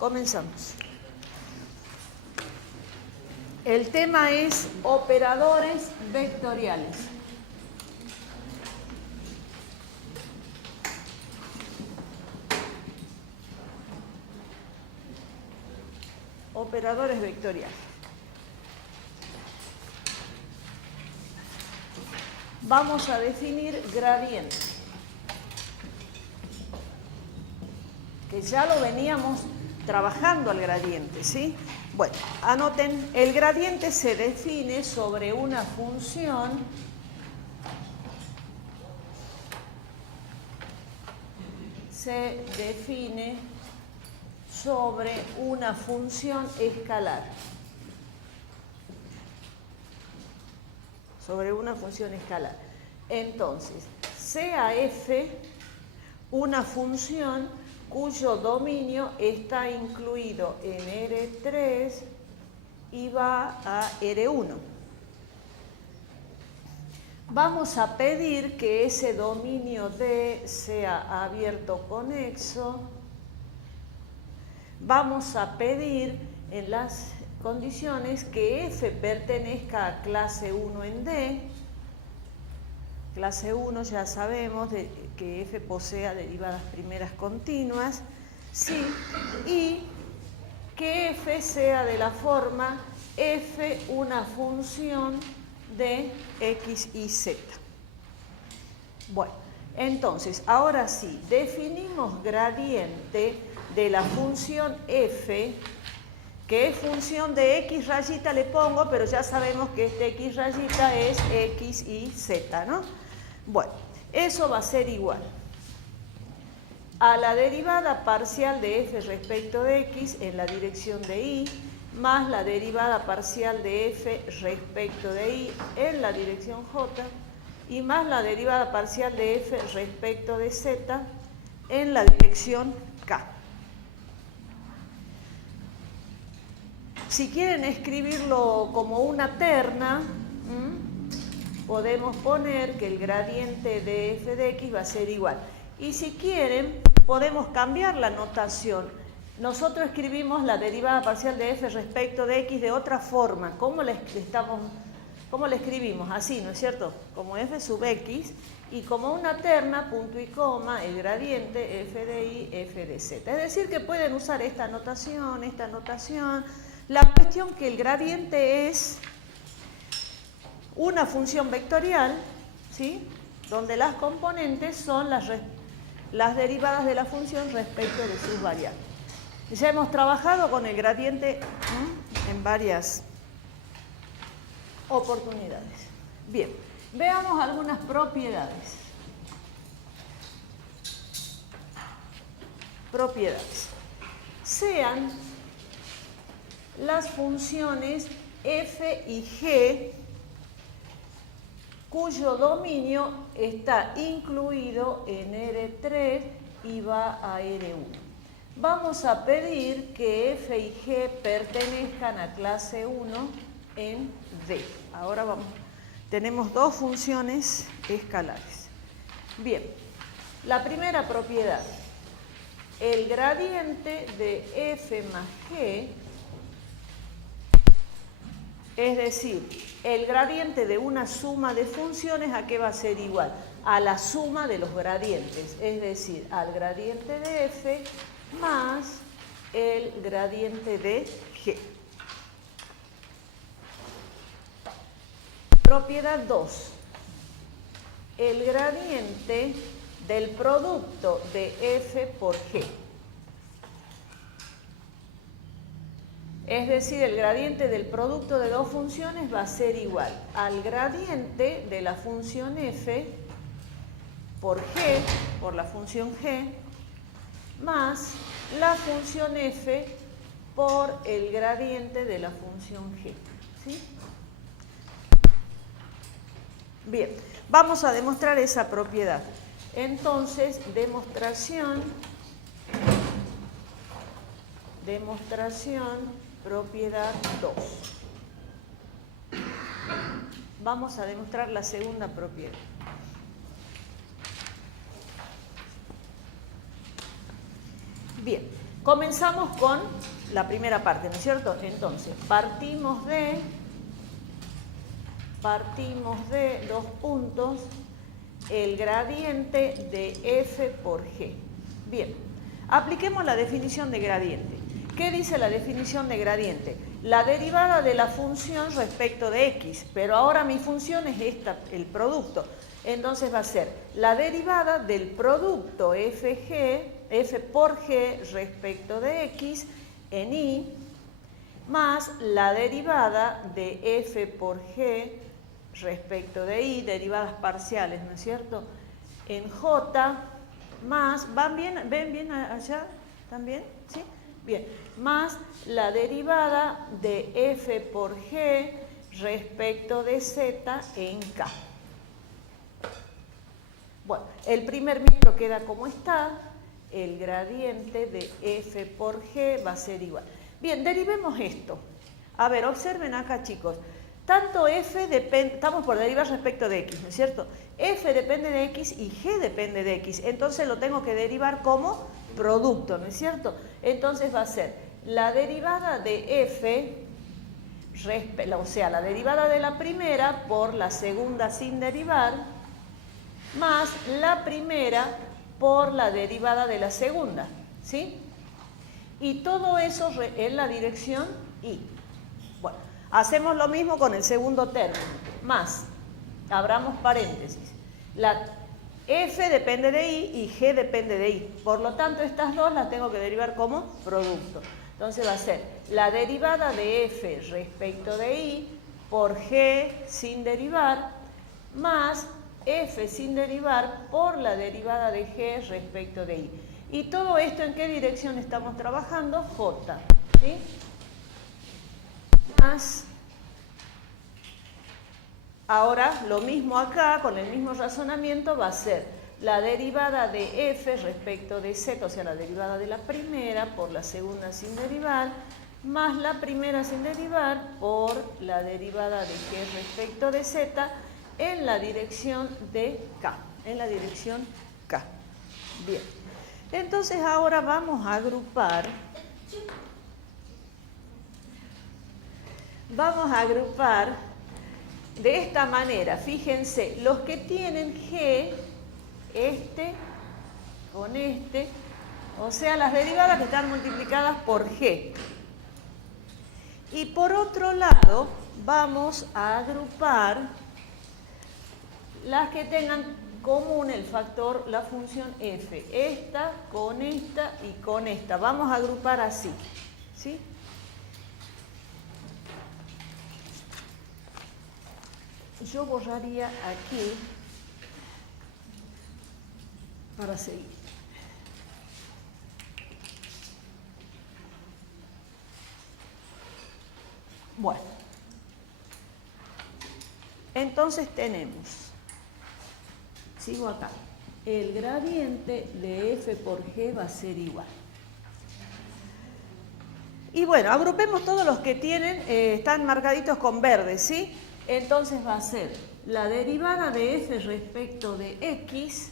Comenzamos. El tema es operadores vectoriales. Operadores vectoriales. Vamos a definir gradiente, que ya lo veníamos trabajando al gradiente, ¿sí? Bueno, anoten, el gradiente se define sobre una función escalar. Sobre una función escalar. Entonces, sea f una función cuyo dominio está incluido en R3 y va a R1. Vamos a pedir que ese dominio D sea abierto conexo. Vamos a pedir en las condiciones que f pertenezca a clase 1 en D. Clase 1 ya sabemos que f posea derivadas primeras continuas, ¿sí? Y que f sea de la forma f una función de x y z. Bueno, entonces, ahora sí, definimos gradiente de la función f, que es función de x rayita le pongo, pero ya sabemos que este x rayita es x y z, ¿no? Bueno, eso va a ser igual a la derivada parcial de f respecto de x en la dirección de y, más la derivada parcial de f respecto de y en la dirección j, y más la derivada parcial de f respecto de z en la dirección k. Si quieren escribirlo como una terna, podemos poner que el gradiente de f de x va a ser igual. Y si quieren, podemos cambiar la notación. Nosotros escribimos la derivada parcial de f respecto de x de otra forma. ¿Cómo la escribimos? Así, ¿no es cierto? Como f sub x y como una terna, punto y coma, el gradiente f de y, f de z. Es decir, que pueden usar esta notación, esta notación. La cuestión que el gradiente es una función vectorial, ¿sí? Donde las componentes son las derivadas de la función respecto de sus variables. Ya hemos trabajado con el gradiente en varias oportunidades. Bien, veamos algunas propiedades. Propiedades. Sean las funciones f y g cuyo dominio está incluido en R3 y va a R1. Vamos a pedir que f y g pertenezcan a clase 1 en D. Ahora tenemos dos funciones escalares. Bien, la primera propiedad, el gradiente de f más g, es decir, el gradiente de una suma de funciones, ¿a qué va a ser igual? A la suma de los gradientes, es decir, al gradiente de f más el gradiente de g. Propiedad 2. El gradiente del producto de f por g. Es decir, el gradiente del producto de dos funciones va a ser igual al gradiente de la función f por g, por la función g, más la función f por el gradiente de la función g. ¿Sí? Bien, vamos a demostrar esa propiedad. Entonces, demostración, propiedad 2. Vamos a demostrar la segunda propiedad. Bien, Comenzamos con la primera parte, ¿no es cierto? Entonces, partimos de 2 puntos, el gradiente de f por g. Bien, apliquemos la definición de gradiente. ¿Qué dice la definición de gradiente? La derivada de la función respecto de x, pero ahora mi función es esta, el producto. Entonces va a ser la derivada del producto f por g respecto de x en y, más la derivada de f por g respecto de y, derivadas parciales, ¿no es cierto?, en j, más, ¿ven bien allá también? ¿Sí? Bien, más la derivada de f por g respecto de z en k. Bueno, el primer miembro queda como está, el gradiente de f por g va a ser igual. Bien, derivemos esto. A ver, observen acá, chicos. Tanto f depende, estamos por derivar respecto de x, ¿no es cierto? F depende de x y g depende de x, entonces lo tengo que derivar como producto, ¿no es cierto? Entonces va a ser la derivada de f, o sea, la derivada de la primera por la segunda sin derivar, más la primera por la derivada de la segunda, ¿sí? Y todo eso en la dirección y. Bueno, hacemos lo mismo con el segundo término, más, abramos paréntesis, la f depende de y y g depende de y, por lo tanto estas dos las tengo que derivar como producto. Entonces va a ser la derivada de f respecto de y por g sin derivar, más f sin derivar por la derivada de g respecto de y. ¿Y todo esto en qué dirección estamos trabajando? J, ¿sí? Más, ahora lo mismo acá, con el mismo razonamiento, va a ser la derivada de f respecto de z, o sea, la derivada de la primera por la segunda sin derivar, más la primera sin derivar por la derivada de g respecto de z en la dirección de k, en la dirección k. Bien, entonces ahora vamos a agrupar de esta manera. Fíjense, los que tienen g, este con este, o sea, las derivadas que están multiplicadas por g. Y por otro lado, vamos a agrupar las que tengan común el factor, la función f, esta con esta y con esta. Vamos a agrupar así, ¿sí? Yo borraría aquí para seguir. Bueno, entonces tenemos, sigo acá, el gradiente de f por g va a ser igual. Y bueno, agrupemos todos los que tienen, están marcaditos con verde, ¿sí? Entonces va a ser la derivada de f respecto de x,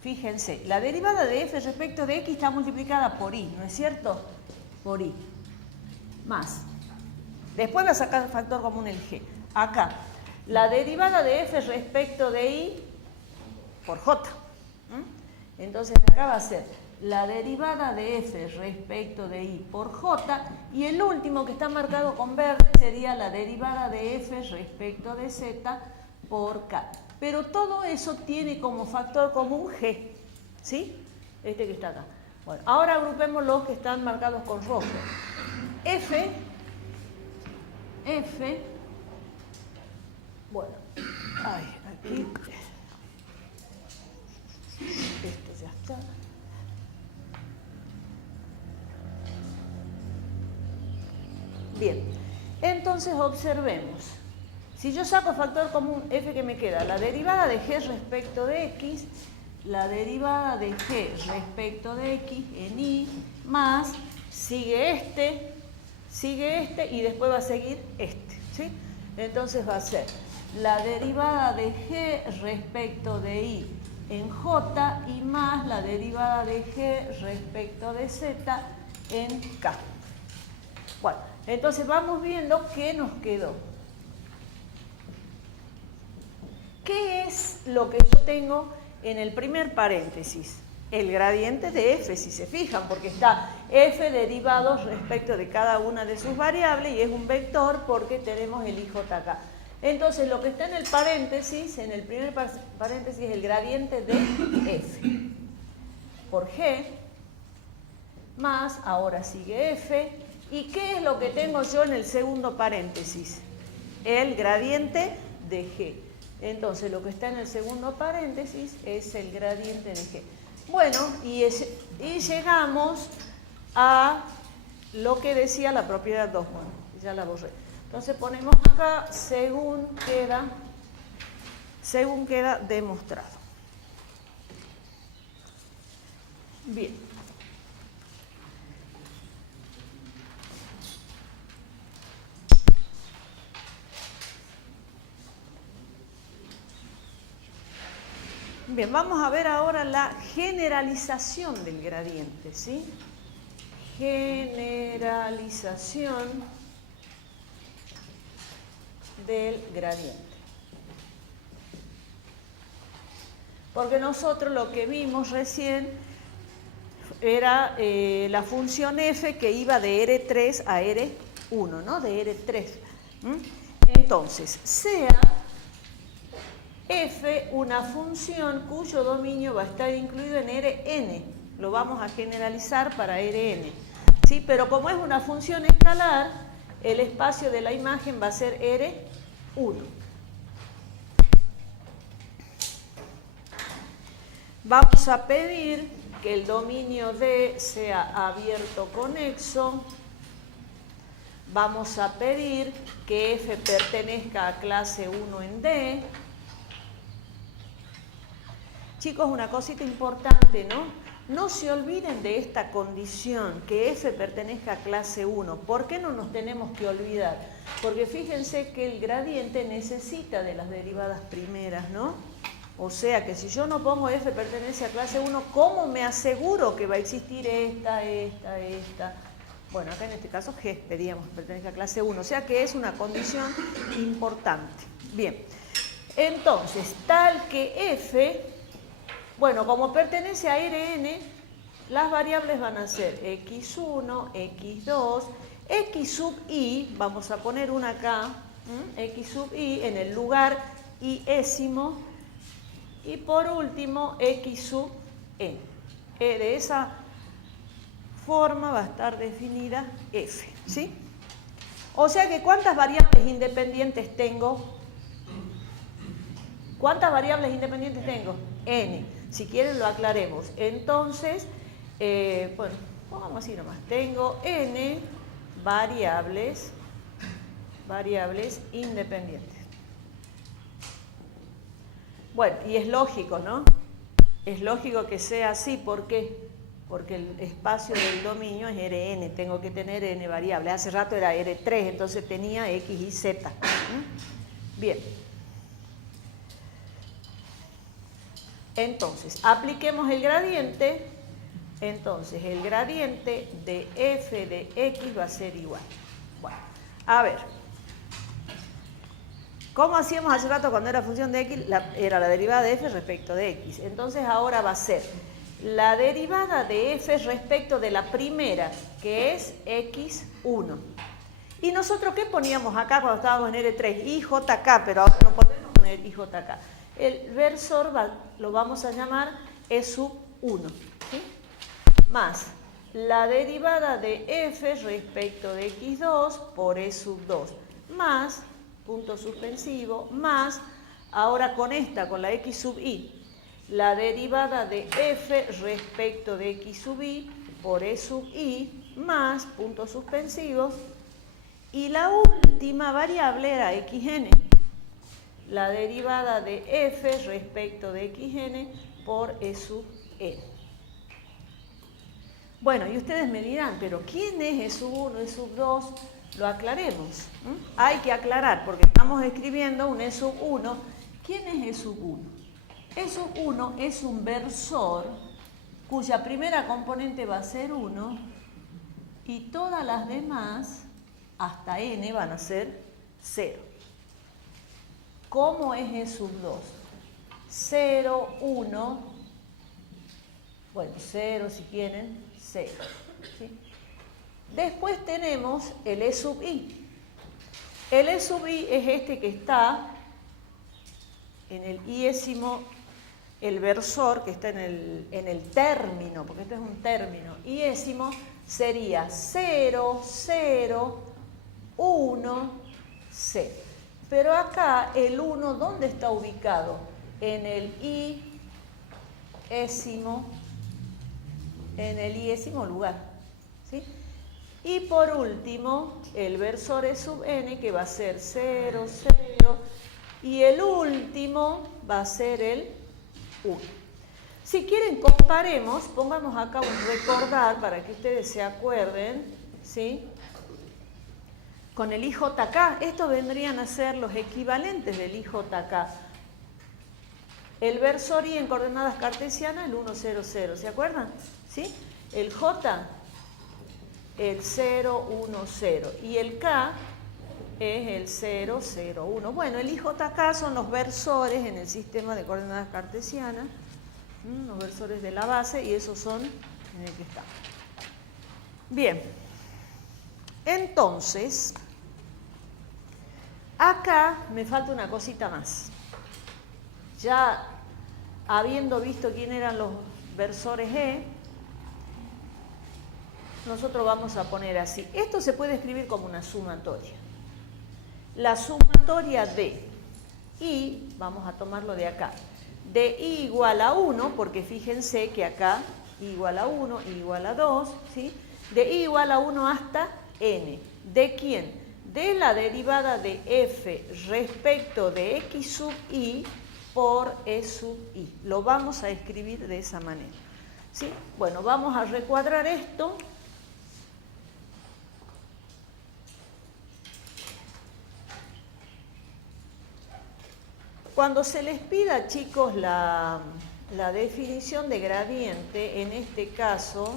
fíjense, la derivada de f respecto de x está multiplicada por y, ¿no es cierto? Por y, más. Después va a sacar el factor común el g. Acá, la derivada de f respecto de y por j. Entonces acá va a ser la derivada de f respecto de y por j, y el último que está marcado con verde sería la derivada de f respecto de z por k. Pero todo eso tiene como factor común g, ¿sí? Este que está acá. Bueno, ahora agrupemos los que están marcados con rojo. F, bueno, aquí, esto ya está. Bien, entonces observemos. Si yo saco factor común f, que me queda la derivada de g respecto de x, la derivada de g respecto de x en y, más, sigue este y después va a seguir este, ¿sí? Entonces va a ser la derivada de g respecto de y en J y más la derivada de G respecto de Z en K. Bueno, entonces vamos viendo qué nos quedó. ¿Qué es lo que yo tengo en el primer paréntesis? El gradiente de f, si se fijan, porque está f derivados respecto de cada una de sus variables y es un vector porque tenemos el ij acá. Entonces, lo que está en el paréntesis, en el primer paréntesis, es el gradiente de f por g, más, ahora sigue f. ¿Y qué es lo que tengo yo en el segundo paréntesis? El gradiente de g. Entonces, lo que está en el segundo paréntesis es el gradiente de g. Bueno, y llegamos a lo que decía la propiedad 2. Bueno, ya la borré. Entonces ponemos acá según queda demostrado. Bien. Bien, vamos a ver ahora la generalización del gradiente, ¿sí? Generalización del gradiente. Porque nosotros lo que vimos recién era la función f que iba de R3 a R1, ¿no? De R3. Entonces, sea f una función cuyo dominio va a estar incluido en Rn. Lo vamos a generalizar para Rn. ¿Sí? Pero como es una función escalar, el espacio de la imagen va a ser R1. Vamos a pedir que el dominio D sea abierto conexo. Vamos a pedir que f pertenezca a clase 1 en D. Chicos, una cosita importante, ¿no? No se olviden de esta condición, que f pertenezca a clase 1. ¿Por qué no nos tenemos que olvidar? Porque fíjense que el gradiente necesita de las derivadas primeras, ¿no? O sea que si yo no pongo f pertenece a clase 1, ¿cómo me aseguro que va a existir esta? Bueno, acá en este caso G, pedíamos pertenece a clase 1. O sea que es una condición importante. Bien, entonces, tal que f... Bueno, como pertenece a Rn, las variables van a ser x1, x2, x sub i, vamos a poner una acá, x sub i en el lugar iésimo, y por último x sub n. De esa forma va a estar definida f, ¿sí? O sea que ¿cuántas variables independientes tengo? ¿Cuántas variables independientes tengo? N. Si quieren lo aclaremos. Entonces, bueno, pongamos así nomás. Tengo n variables independientes. Bueno, y es lógico, ¿no? Es lógico que sea así. ¿Por qué? Porque el espacio del dominio es Rn. Tengo que tener n variables. Hace rato era R3, entonces tenía x y z. Bien. Entonces, apliquemos el gradiente. Entonces, el gradiente de f de x va a ser igual. Bueno, a ver. ¿Cómo hacíamos hace rato cuando era función de x? Era la derivada de f respecto de x. Entonces, ahora va a ser la derivada de f respecto de la primera, que es x1. ¿Y nosotros qué poníamos acá cuando estábamos en R3? IJK, pero ahora no podemos poner IJK. El versor lo vamos a llamar E sub 1, ¿sí? Más la derivada de f respecto de x2 por E sub 2, más, punto suspensivo, más, ahora con la x sub i, la derivada de f respecto de x sub i por E sub i, más, puntos suspensivos, y la última variable era xn. La derivada de f respecto de xn por E sub n. Bueno, y ustedes me dirán, pero ¿quién es E sub 1, E sub 2? Lo aclaremos. Hay que aclarar, porque estamos escribiendo un E sub 1. ¿Quién es E sub 1? E sub 1 es un versor cuya primera componente va a ser 1 y todas las demás, hasta n, van a ser 0. ¿Cómo es E sub 2? 0, 1, bueno, 0 si quieren, 0. ¿Sí? Después tenemos el E sub i. El E sub i es este que está en el iésimo, el versor que está en el término, porque este es un término iésimo, sería 0, 0, 1, 0. Pero acá el 1, ¿dónde está ubicado? En el iésimo lugar. ¿Sí? Y por último, el versor E sub n, que va a ser 0, 0, y el último va a ser el 1. Si quieren, comparemos, pongamos acá un recordar para que ustedes se acuerden, ¿sí? Con el IJK, estos vendrían a ser los equivalentes del IJK. El versor I en coordenadas cartesianas, el 1, 0, 0, ¿se acuerdan? ¿Sí? El J, el 0, 1, 0, y el K es el 0, 0, 1. Bueno, el IJK son los versores en el sistema de coordenadas cartesianas, los versores de la base, y esos son en el que estamos. Bien, entonces, acá me falta una cosita más. Ya habiendo visto quién eran los versores E, nosotros vamos a poner así. Esto se puede escribir como una sumatoria. La sumatoria de I, vamos a tomarlo de acá, de I igual a 1, porque fíjense que acá I igual a 1, I igual a 2, ¿sí? De I igual a 1 hasta n. ¿De quién? De la derivada de f respecto de x sub i por e sub i. Lo vamos a escribir de esa manera. ¿Sí? Bueno, vamos a recuadrar esto. Cuando se les pida, chicos, la definición de gradiente, en este caso,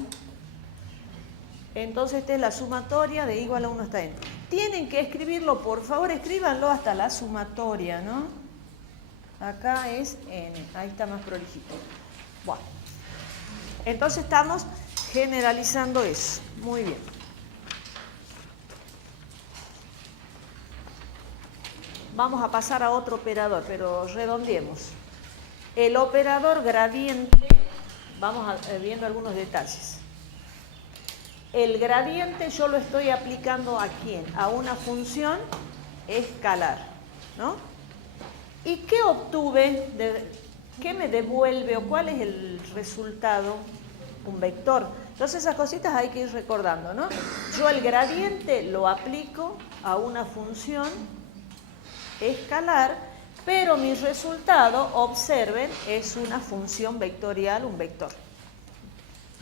entonces esta es la sumatoria de I igual a 1 hasta n. Tienen que escribirlo, por favor, escríbanlo hasta la sumatoria, ¿no? Acá es n, ahí está más prolijito. Bueno, entonces estamos generalizando eso. Muy bien. Vamos a pasar a otro operador, pero redondeemos. El operador gradiente, vamos viendo algunos detalles. El gradiente yo lo estoy aplicando ¿a quién? A una función escalar, ¿no? ¿Y qué obtuve? ¿Qué me devuelve o cuál es el resultado? Un vector. Entonces esas cositas hay que ir recordando, ¿no? Yo el gradiente lo aplico a una función escalar, pero mi resultado, observen, es una función vectorial, un vector.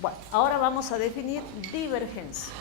Bueno, ahora vamos a definir divergencia.